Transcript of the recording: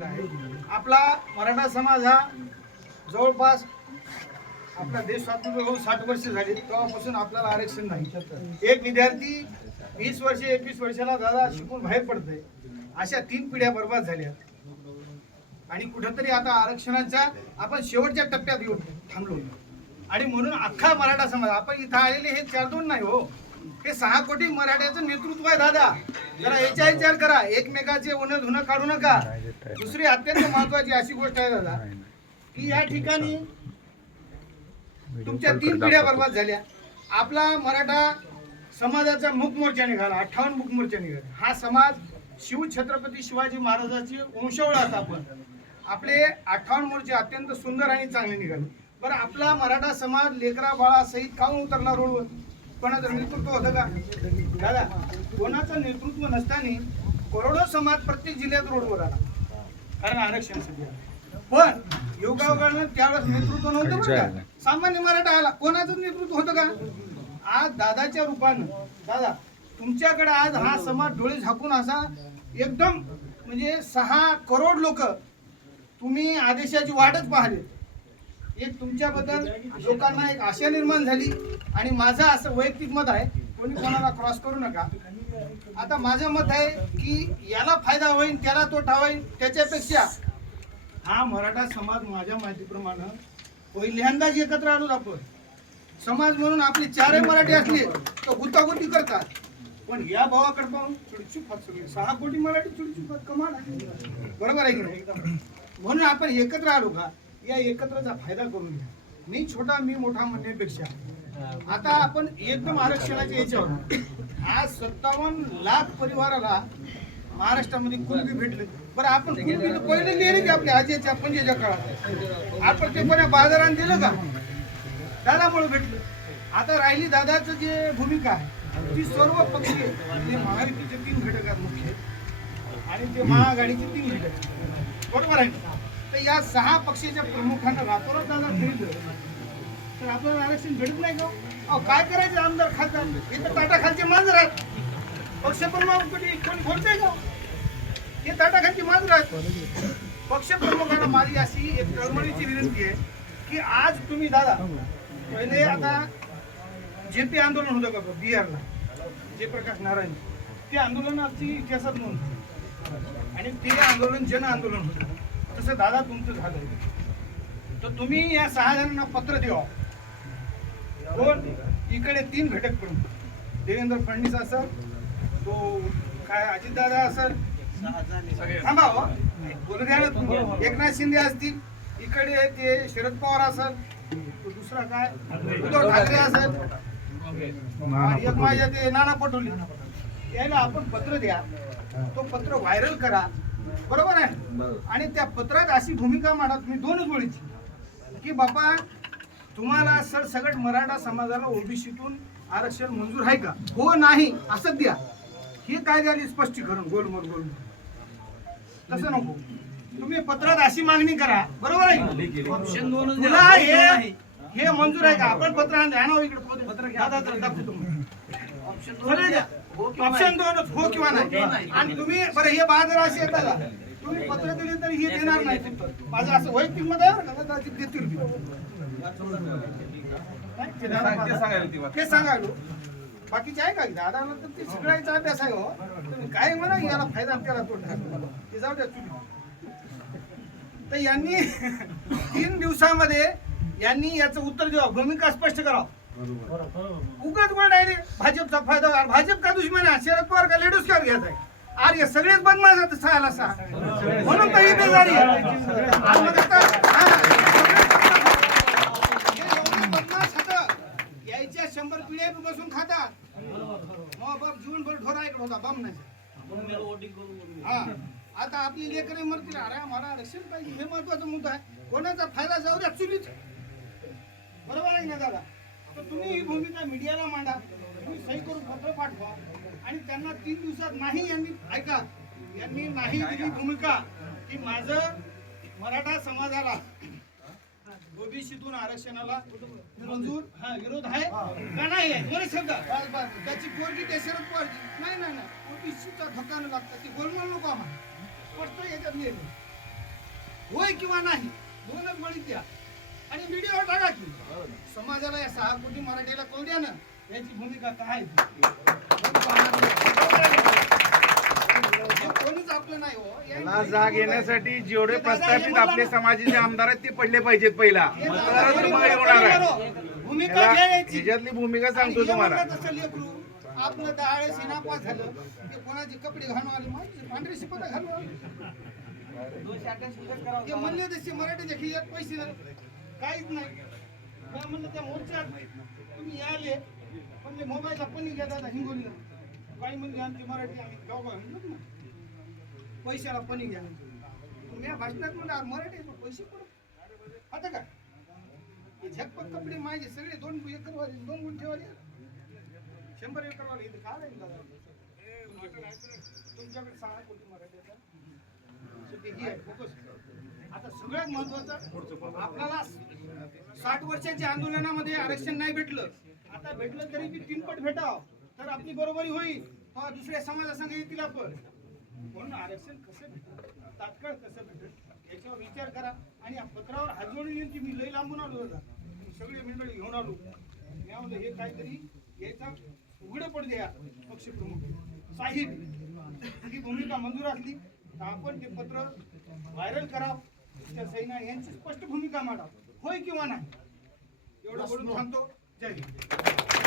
आपला मराठा समाज हा जवळपास आपला देश स्वातंत्र्य होऊन साठ वर्ष झाली. तेव्हापासून आपल्याला आरक्षण नाही. एक विद्यार्थी वीस वर्ष एकवीस वर्षाला दादा शिकून बाहेर पडतोय. अशा तीन पिढ्या बर्बाद झाल्या. आणि कुठंतरी आता आरक्षणाच्या आपण शेवटच्या टप्प्यात येऊन थांबलो. आणि म्हणून अख्खा मराठा समाज आपण इथं आलेले हे चार दोन नाही हो. हे सहा कोटी मराठ्याचं नेतृत्व आहे दादा. जरा याचा विचार करा. एकमेकाचे उन धुणं काढू नका. दुसरी अत्यंत महत्वाची अशी गोष्ट आहे दादा की या ठिकाणी तुमच्या तीन पिढ्या बर्बाद झाल्या. आपला मराठा समाजाचा मुख मोर्चा निघाला अठ्ठावन्न मुख मोर्चा निघाला. हा समाज शिव छत्रपती शिवाजी महाराजाची वंशवळ आता आपण. आपले अठ्ठावन्न मोर्चे अत्यंत सुंदर आणि चांगले निघाले. बरं आपला मराठा समाज लेकरा बाळा सहित काऊन उतरला रोडवर? कोणाचं नेतृत्व होतं का? दादा कोणाचं नेतृत्व नसताना करोडो समाज प्रत्येक जिल्ह्यात रोडवर आला. कारण आरक्षणासाठी आला. पण योगायोगानं त्यावेळेस नेतृत्व नव्हतं का. सामान्य मराठा आला. कोणाचं नेतृत्व होतं का? आज दादाच्या रूपानं. दादा तुमच्याकडे आज हा समाज डोळे झाकून असा एकदम म्हणजे सहा करोड लोक तुम्ही आदेशाची वाटच पाहिले. एक तुमच्याबद्दल लोकांना एक आशा निर्माण झाली. आणि माझं असं वैयक्तिक मत आहे कोणी कोणाला क्रॉस करू नका. आता माझं मत आहे की याला फायदा होईल त्याला तोटा होईल त्याच्यापेक्षा हा मराठा समाज माझ्या माहितीप्रमाणे पहिल्यांदाच एकत्र आलो आपण. समाज म्हणून आपले चारही मराठी असले तर गुतागुती करतात. पण या भावाकडे पाहून चुडचुपात सगळे. सहा कोटी मराठी चुडचुपात कमाल आहे. बरोबर आहे की नाही? म्हणून आपण एकत्र आलो का या एकत्रचा फायदा करून घ्या. मी छोटा मी मोठा म्हणण्यापेक्षा. आता आपण एकदम आरक्षणाच्या याच्यावर. आज सत्तावन्न लाख परिवाराला महाराष्ट्रामध्ये कुणबी भेटले. बरं आपण कुणबी तर पहिले लिहिले की आपल्या आजीच्या पंजेच्या काळात. आपण ते कोण्या बाजारात दिलं का? दादामुळे भेटलं. आता राहिली दादाचं जे भूमिका आहे ती सर्व पक्षी ते महायुतीचे तीन घटक आहेत मुख्य. आणि ते महाआघाडीचे तीन घटक. बरोबर आहे? तर या सहा पक्षाच्या प्रमुखांना रातोरात दादा खरीदलं तर आपल्याला आरक्षण भेटत नाही का? अहो काय करायचं आमदार खासदार? हे तर ताटाखालचे मांजर आहेत. पक्ष प्रमुख कोणी कोणी बोलतंय का? हे ताटाखालची मांजर आहेत. पक्ष प्रमुखांना माझी अशी एक तळमळीची विनंती आहे की आज तुम्ही दादा पहिले आता जे पी आंदोलन होतं का बिहारला जयप्रकाश नारायण ते आंदोलनाची इतिहासात नोंद आणि ते आंदोलन जन आंदोलन होतं. तसं दादा तुमचं झालं. तर तुम्ही या सहा जणांना पत्र द्या. कोण? इकडे तीन घटक पडून देवेंद्र फडणवीस असेल तो काय अजितदादा असेल. थांबा हो. बोलू द्या ना तुम्ही. एकनाथ शिंदे असतील इकडे ते शरद पवार असेल तो दुसरा काय? उद्धव ठाकरे असेल. एक माझ्या ते नाना पटोले. यायला आपण पत्र द्या. तो पत्र व्हायरल करा. बरोबर आहे? आणि त्या पत्रात अशी भूमिका मांडा तुम्ही दोनच गोळीची की बापा तुम्हाला सर सगळं मराठा समाजाला ओबीसीतून आरक्षण मंजूर आहे का? हो नाही. असं द्या. हे कायद्याने स्पष्टीकरण? गोलमोल गोलमोल तसं नको. तुम्ही पत्रात अशी मागणी करा. बरोबर आहे? हे हे मंजूर आहे का? आपण पत्र आणलं. आहे ना इकडे पत्र घ्या. दाखवतो ऑप्शन द्या. ऑप्शन दोनच हो किंवा नाही. आणि तुम्ही बरं हे बाजार असे येतात का? तुम्ही पत्र दिले तरी हे देणार नाही माझं असं वैयक्तिक मत आहे बरं का? कदाचित देतील? ते दादा- ते सांगायलो बाकीचे आहे का? दादा तर ते सगळ्याचा अभ्यास आहे हो. तुम्ही काय म्हणा याला फायदा त्याला तोटा. ते जाऊ द्या चुकी तर यांनी तीन दिवसामध्ये यांनी याचं उत्तर द्यावं. भूमिका स्पष्ट करावं. उगाच गोड आहे रे भाजपचा फायदा अरे भाजप का दुश्मन आहे शरद पवार का लेडीज का घेत आहे? अरे सगळेच बदमाश आहेत सहाला सहा. म्हणून तर ही बेजारी आहे. आणि मग आता, हा, हे एवढे बदमाश यायच्या शंभर पिढ्या बी बसून खातात. मग बाप जीवनभर ढोरा इकडे होता बाप नाही. हा. आता आपली लेकरे म्हणतील अरे मला आरक्षण पाहिजे हे महत्त्वाचा मुद्दा आहे. कोणाचा फायदा जाऊ द्या चुलीच बरोबर आहे ना दादा? तर तुम्ही ही भूमिका मीडियाला मांडा. तुम्ही सही करून पत्र पाठवा. आणि त्यांना तीन दिवसात नाही यांनी ऐका यांनी नाही दिली भूमिका. की माझं मराठा समाजाला ओबीसीतून आरक्षणाला मंजूर हा विरोध आहे का नाही आहे? दोन्ही शब्द बस बस. त्याची पोरगी त्या शरद पवारची नाही नाही नाही. ओबीसीचा धक्का न लागता. ती गोलमाल नको आम्हाला. स्पष्ट याच्यात लिहिलं होय किंवा नाही दोनच बळी द्या. आणि व्हिडिओ टाका की. समाजाला या सहा कोटी मराठीला कळू द्या ना याची भूमिका काय त्याला जाग येण्यासाठी जेवढे प्रस्थापित आपले समाजाचे आमदार आहेत ते पडले पाहिजेत पहिला. होणार आहे. भूमिका त्याला घ्यायची ह्याच्यातली भूमिका सांगतो तुम्हाला. आपलं दहा नापास झालं ते कोणाचे कपडे घालून आले? माझे पांढरे शिपट घालून ते म्हणले तसे मराठीच्या खिशात पैसे. काहीच नाही. काय म्हणलं त्या मोर्चात तुम्ही आले म्हणले मोबाईलला आपण घ्या आता हिंगोलीला. काही म्हणजे आमची मराठी आम्ही गावगाव म्हणलं ना. पैशाला पण घ्या. तुम्ही या भाषणात म्हणलं मराठी पैसे पडू आता काय? हे कपडे माझे सगळे दोन एकर वाले दोन गुण वाले शंभर एकर वाले इथे काय राहील दादा? तुमच्याकडे सांगा कोटी मराठी आता? शेवटी ही आहे, फोकस आता सगळ्यात महत्वाचं आपल्याला साठ वर्षाच्या आंदोलनामध्ये आरक्षण नाही भेटलं. आता भेटलं तरी मी तीनपट भेटाव तर आपली बरोबरी होईल तेव्हा दुसऱ्या समाजासंघ येतील आपण. म्हणून आरक्षण कसं भेटेल? तात्काळ कसं भेटेल? याच्यावर विचार करा. आणि या पत्रावर हजवून जोडून येऊन की मी लई लांबून आलो होता सगळे मंडळी घेऊन आलो. मी म्हणलं हे काहीतरी याचा उघडं पडू द्या पक्षप्रमुख साहिब ही भूमिका मंजूर असली तर आपण ते पत्र व्हायरल करा. सैन्या यांची स्पष्ट भूमिका मांडा होय किंवा नाही? एवढं बोलून थांबतो. जय हिंद.